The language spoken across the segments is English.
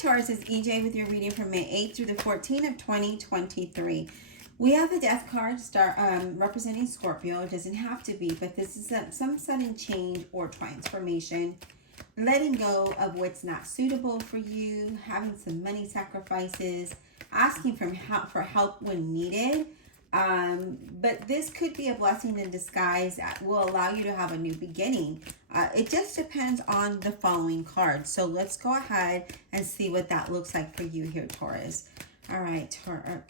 Taurus, it's EJ with your reading from May 8th through the 14th of 2023. We have the Death card representing Scorpio. It doesn't have to be, but this is some sudden change or transformation. Letting go of what's not suitable for you, having some money sacrifices, asking for help when needed. But this could be a blessing in disguise that will allow you to have a new beginning. It just depends on the following cards. So let's go ahead and see what that looks like for you here, Taurus. All right,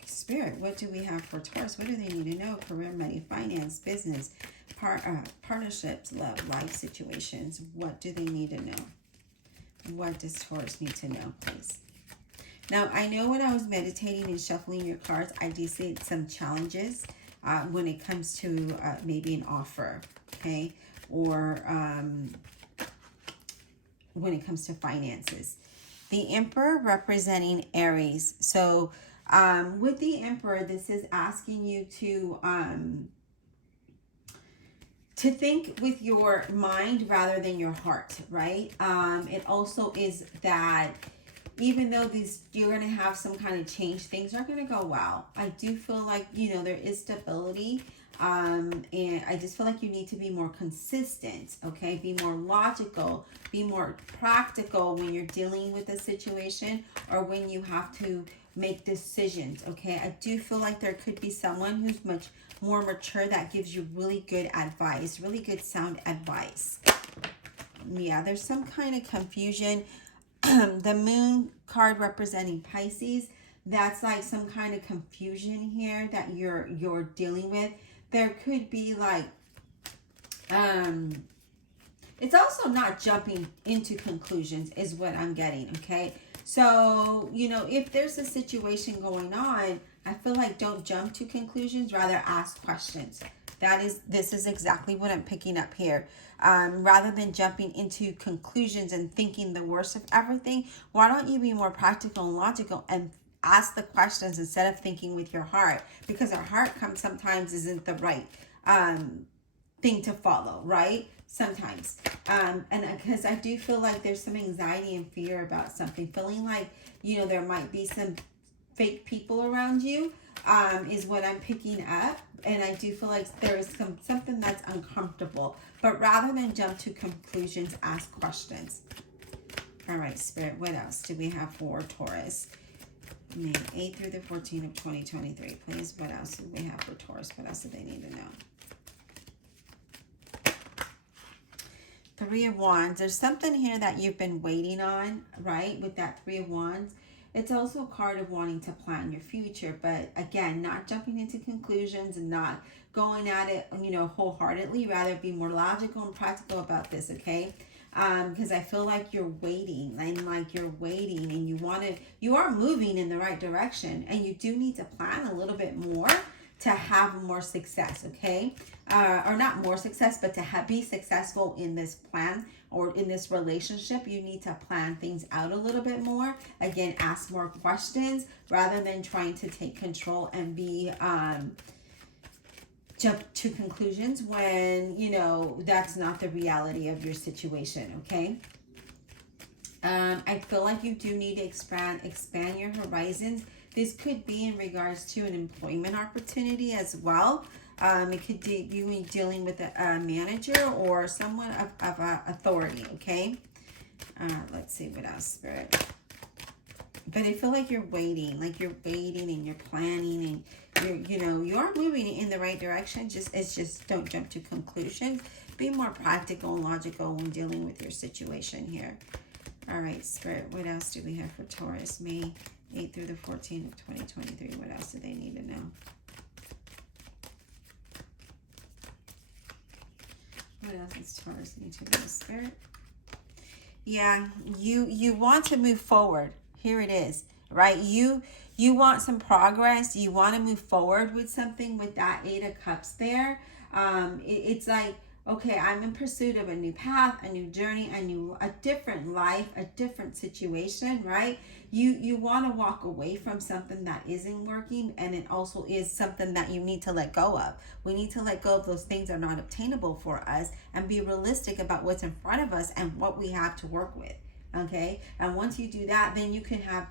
Spirit, what do we have for Taurus? What do they need to know? Career, money, finance, business, partnerships, love, life situations. What do they need to know? What does Taurus need to know, please? Now, I know when I was meditating and shuffling your cards, I do see some challenges when it comes to maybe an offer, okay? Or when it comes to finances. The Emperor representing Aries. So with the Emperor, this is asking you to think with your mind rather than your heart, right? It also is that even though you're going to have some kind of change, things are going to go well. I do feel like, there is stability. And I just feel like you need to be more consistent, okay? Be more logical, be more practical when you're dealing with a situation or when you have to make decisions, okay? I do feel like there could be someone who's much more mature that gives you really good advice, really good sound advice. Yeah, there's some kind of confusion. The Moon card representing Pisces, that's like some kind of confusion here that you're dealing with. There could be like, it's also not jumping into conclusions is what I'm getting, okay? So, if there's a situation going on, I feel like don't jump to conclusions, rather ask questions. This is exactly what I'm picking up here. Rather than jumping into conclusions and thinking the worst of everything, why don't you be more practical and logical and ask the questions instead of thinking with your heart? Because our heart sometimes isn't the right thing to follow, right? Sometimes. And because I do feel like there's some anxiety and fear about something. Feeling like, there might be some fake people around you is what I'm picking up. And I do feel like there is something that's uncomfortable. But rather than jump to conclusions, ask questions. All right, Spirit, what else do we have for Taurus? May 8th through the 14th of 2023. Please, what else do we have for Taurus? What else do they need to know? Three of Wands. There's something here that you've been waiting on, right? With that Three of Wands. It's also a card of wanting to plan your future, but again, not jumping into conclusions and not going at it, wholeheartedly. Rather be more logical and practical about this, okay? Because I feel like you're waiting and you are moving in the right direction, and you do need to plan a little bit more to have more success, okay? Or not more success, but to be successful in this plan or in this relationship. You need to plan things out a little bit more. Again, ask more questions rather than trying to take control and be jump to conclusions when that's not the reality of your situation, okay? I feel like you do need to expand your horizons. This could be in regards to an employment opportunity as well. It could be you dealing with a manager or someone of authority, okay? Let's see what else, Spirit. But I feel like you're waiting and you're planning and you are moving in the right direction. It's just don't jump to conclusions. Be more practical and logical when dealing with your situation here. All right, Spirit, what else do we have for Taurus? May 8th through the 14th of 2023. What else do they need to know? What else does Taurus need to know, Spirit? Yeah, you want to move forward. Here it is, right? You want some progress. You want to move forward with something with that Eight of Cups there. It's like, okay, I'm in pursuit of a new path, a new journey, a different life, a different situation, right? You want to walk away from something that isn't working, and it also is something that you need to let go of. We need to let go of those things that are not obtainable for us and be realistic about what's in front of us and what we have to work with, Okay, and once you do that, then you can have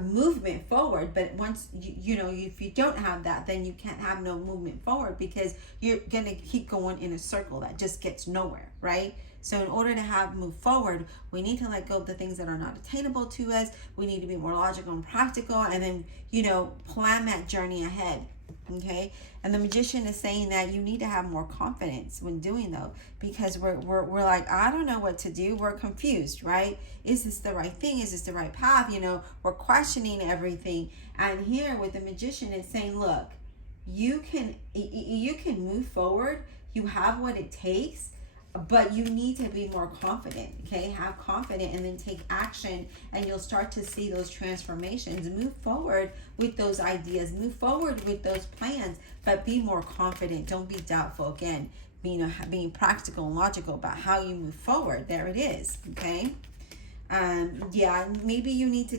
movement forward. But once if you don't have that, then you can't have no movement forward, because you're gonna keep going in a circle that just gets nowhere, right? So in order to move forward, we need to let go of the things that are not attainable to us. We need to be more logical and practical, and then plan that journey ahead. Okay, and the Magician is saying that you need to have more confidence when doing though, because we're like, I don't know what to do. We're confused, right? Is this the right thing? Is this the right path? We're questioning everything. And here with the Magician, it's saying, look, you can move forward. You have what it takes, but you need to be more confident. Okay, have confidence and then take action, and you'll start to see those transformations. Move forward with those ideas, move forward with those plans, but be more confident. Don't be doubtful. Again, being practical and logical about how you move forward. There it is. Okay. Maybe you need to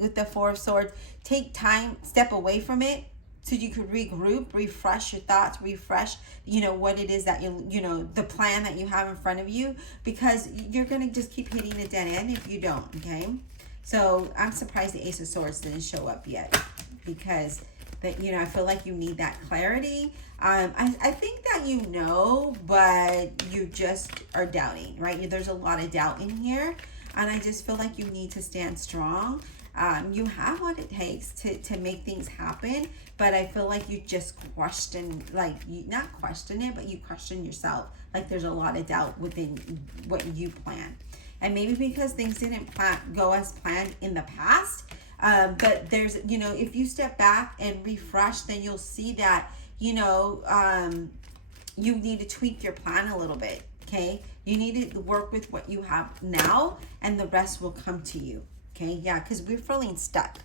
with the Four of Swords, take time, step away from it, so you could regroup, refresh your thoughts, refresh, what it is that the plan that you have in front of you, because you're going to just keep hitting a dead end if you don't, okay? So I'm surprised the Ace of Swords didn't show up yet, because I feel like you need that clarity. I think that but you just are doubting, right? There's a lot of doubt in here, and I just feel like you need to stand strong. You have what it takes to make things happen, but I feel like you just question, not question it, but you question yourself. Like there's a lot of doubt within what you plan. And maybe because things didn't go as planned in the past, but there's, if you step back and refresh, then you'll see that, you need to tweak your plan a little bit, okay? You need to work with what you have now, and the rest will come to you. Okay, yeah, because we're feeling stuck.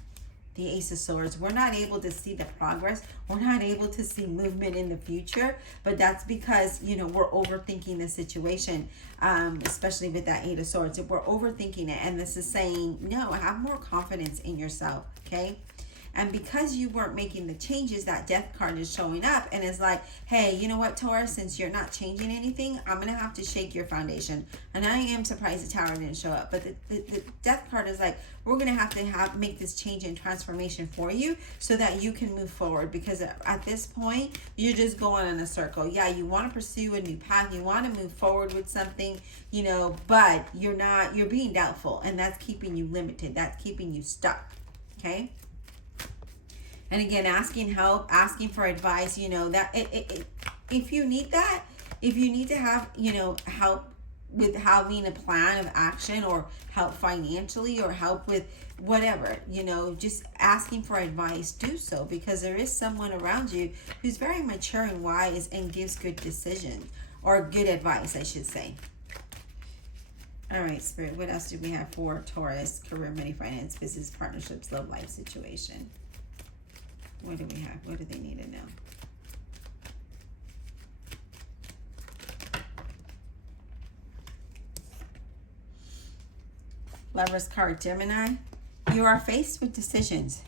The Ace of Swords. We're not able to see the progress. We're not able to see movement in the future. But that's because, we're overthinking the situation, especially with that Eight of Swords. If we're overthinking it, and this is saying, no, have more confidence in yourself, okay? And because you weren't making the changes, that Death card is showing up, and it's like, hey, you know what, Taurus, since you're not changing anything, I'm going to have to shake your foundation. And I am surprised the Tower didn't show up. But the Death card is like, we're going to have make this change and transformation for you so that you can move forward. Because at this point, you're just going in a circle. Yeah, you want to pursue a new path. You want to move forward with something, but you're being doubtful. And that's keeping you limited. That's keeping you stuck. Okay? And again, asking help, asking for advice, if you need that, if you need to have, help with having a plan of action, or help financially, or help with whatever, just asking for advice, do so, because there is someone around you who's very mature and wise and gives good decisions, or good advice, I should say. All right, Spirit, what else do we have for Taurus? Career, money, finance, business, partnerships, love life situation. What do we have? What do they need to know? Lover's card, Gemini. You are faced with decisions.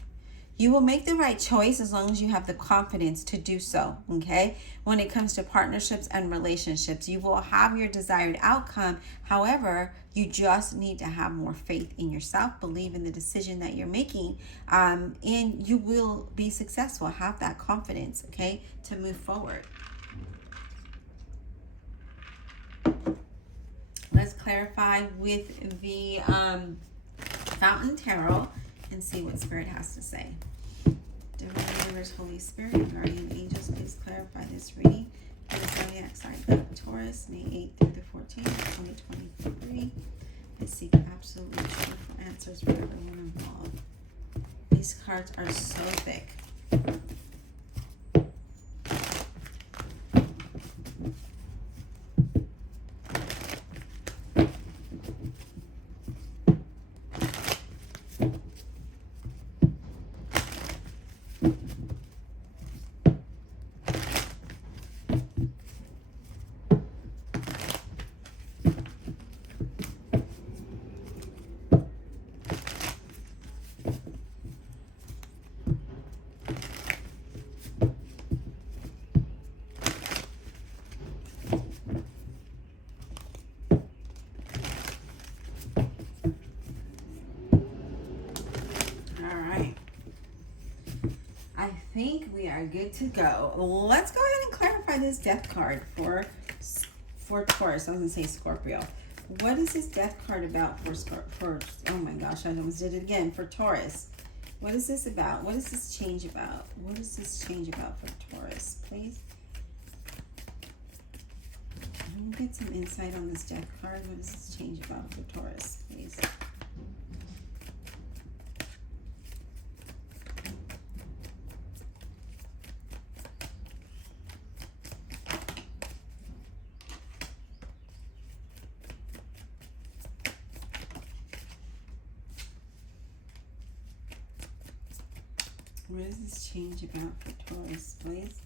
You will make the right choice as long as you have the confidence to do so, okay? When it comes to partnerships and relationships, you will have your desired outcome. However, you just need to have more faith in yourself, believe in the decision that you're making, and you will be successful. Have that confidence, okay, to move forward. Let's clarify with the Fountain Tarot and see what Spirit has to say. Divine Universe, Holy Spirit, Guardian Angels, please clarify this reading for the zodiac sign of Taurus, May 8th through the 14th, 2023. I seek absolute truthful answers for everyone involved. These cards are so thick. are good to go. Let's go ahead and clarify this death card for Taurus. I was gonna say Scorpio. What is this death card about for oh my gosh, I almost did it again, for Taurus? What is this about? What is this change about? What is this change about for Taurus, please? Let me get some insight on this death card. What is this change about for Taurus, please? What is this change about for Taurus, please?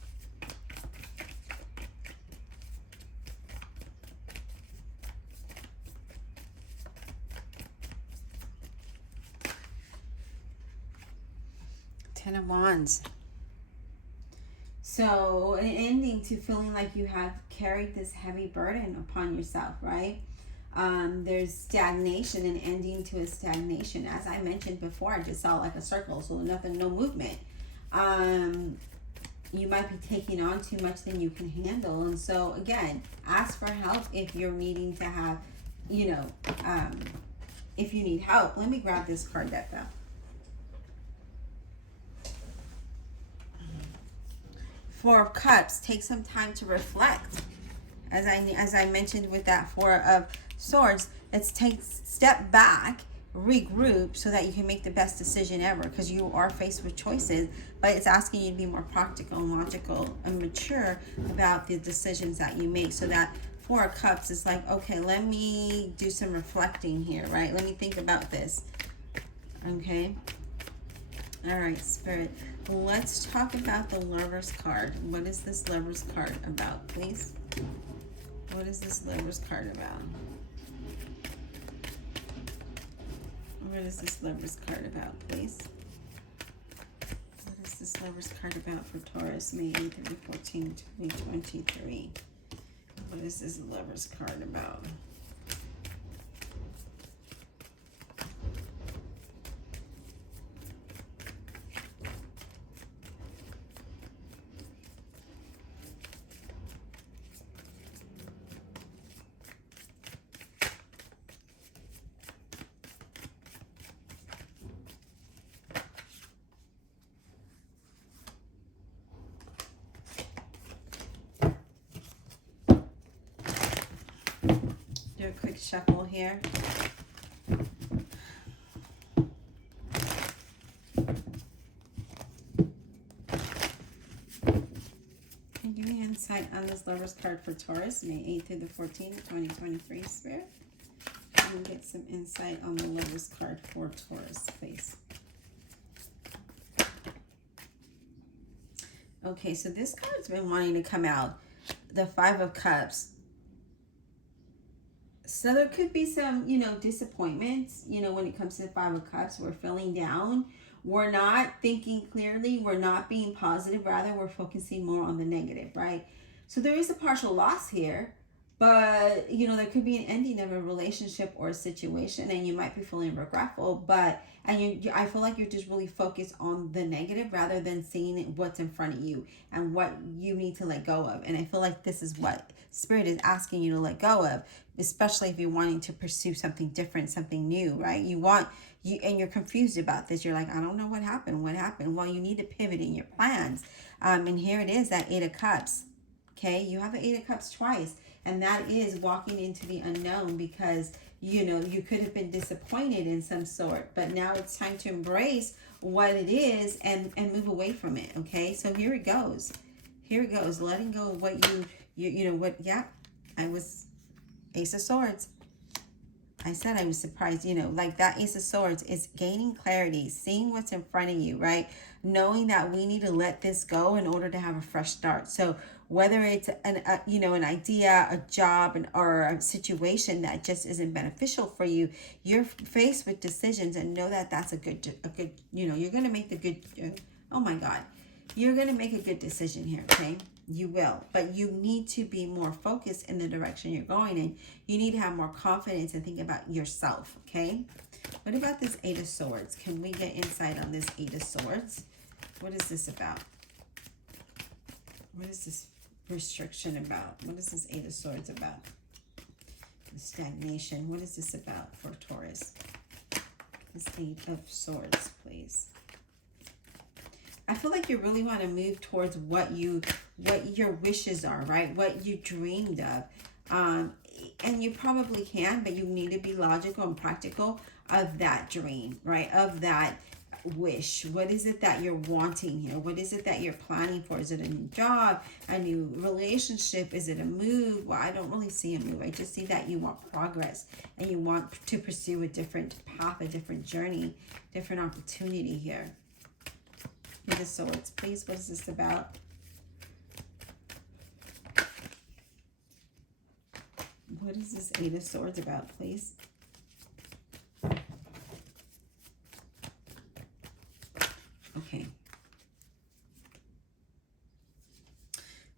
Ten of Wands. So an ending to feeling like you have carried this heavy burden upon yourself, right? There's stagnation, and ending to a stagnation. As I mentioned before, I just saw like a circle, so nothing, no movement. You might be taking on too much than you can handle. And so again, ask for help if you're needing to have, you know, if you need help. Let me grab this card that fell. Four of Cups. Take some time to reflect. As I mentioned with that Four of Swords, it's step back, regroup, so that you can make the best decision ever, because you are faced with choices, but it's asking you to be more practical and logical and mature about the decisions that you make. So that Four of Cups is like, okay, let me do some reflecting here, right? Let me think about this. Okay. All right, Spirit. Let's talk about the Lover's card. What is this Lover's card about, please? What is this Lover's card about? What is this Lover's card about, please? What is this Lover's card about for Taurus, May 8th through 14th, 2023? What is this Lover's card about? Do a quick shuffle here. Can you give me insight on this Lover's card for Taurus, May 8th through the 14th, 2023, Spirit? Can we get some insight on the Lover's card for Taurus, please? Okay, so this card's been wanting to come out. The Five of Cups. So there could be some, you know, disappointments, you know, when it comes to the Five of Cups. We're feeling down. We're not thinking clearly. We're not being positive. Rather, we're focusing more on the negative, right? So there is a partial loss here. But, you know, there could be an ending of a relationship or a situation, and you might be feeling regretful, but, and I feel like you're just really focused on the negative rather than seeing what's in front of you and what you need to let go of. And I feel like this is what Spirit is asking you to let go of, especially if you're wanting to pursue something different, something new, right? And you're confused about this. You're like, I don't know what happened. What happened? Well, you need to pivot in your plans. And here it is, that Eight of Cups. Okay, you have an Eight of Cups twice. And that is walking into the unknown, because, you know, you could have been disappointed in some sort, but now it's time to embrace what it is and move away from it. Okay, so here it goes. Here it goes. Letting go of what you know what, yeah, I was Ace of Swords. I said I was surprised, you know, like that Ace of Swords is gaining clarity, seeing what's in front of you, right? Knowing that we need to let this go in order to have a fresh start. So whether it's an idea, a job, or a situation that just isn't beneficial for you, you're faced with decisions, and know that that's a good, you know, you're going to make the good, oh my God, you're going to make a good decision here, okay? You will, but you need to be more focused in the direction you're going in. You need to have more confidence and think about yourself, okay? What about this Eight of Swords? Can we get insight on this Eight of Swords? What is this about? What is this restriction about? What is this Eight of Swords about? The stagnation. What is this about for Taurus? This Eight of Swords, please. I feel like you really want to move towards what your wishes are, right? What you dreamed of. And you probably can, but you need to be logical and practical of that dream, right? Of that wish. What is it that you're wanting here? What is it that you're planning for? Is it a new job, a new relationship? Is it a move? Well, I don't really see a move. I just see that you want progress and you want to pursue a different path, a different journey, different opportunity here. With the Swords, please. What is this about? What is this Eight of Swords about, please? Okay.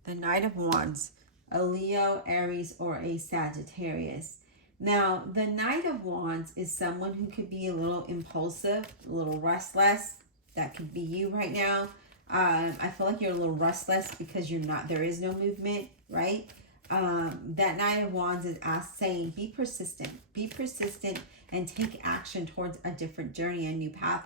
The Knight of Wands, a Leo, Aries, or a Sagittarius. Now, the Knight of Wands is someone who could be a little impulsive, a little restless. That could be you right now. I feel like you're a little restless because there is no movement, right? That Knight of Wands is saying, be persistent and take action towards a different journey, a new path,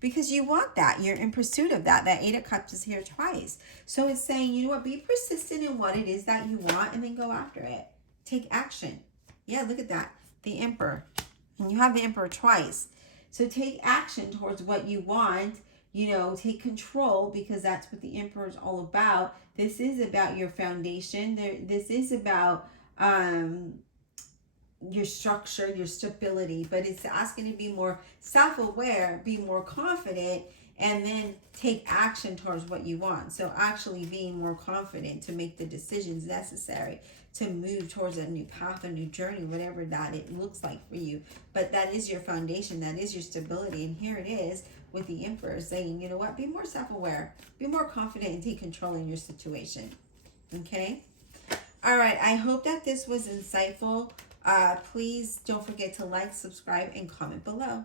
because you want that. You're in pursuit of that. That Eight of Cups is here twice. So it's saying, you know what, be persistent in what it is that you want and then go after it. Take action. Yeah, look at that. The Emperor. And you have the Emperor twice. So take action towards what you want. Take control, because that's what the Emperor is all about. This is about your foundation. This is about your structure, your stability, but it's asking to be more self-aware, be more confident, and then take action towards what you want. So actually being more confident to make the decisions necessary to move towards a new path, a new journey, whatever that it looks like for you. But that is your foundation, that is your stability. And here it is with the Emperor saying, you know what, be more self-aware, be more confident, and take control in your situation. Okay? All right, I hope that this was insightful. Please don't forget to like, subscribe, and comment below.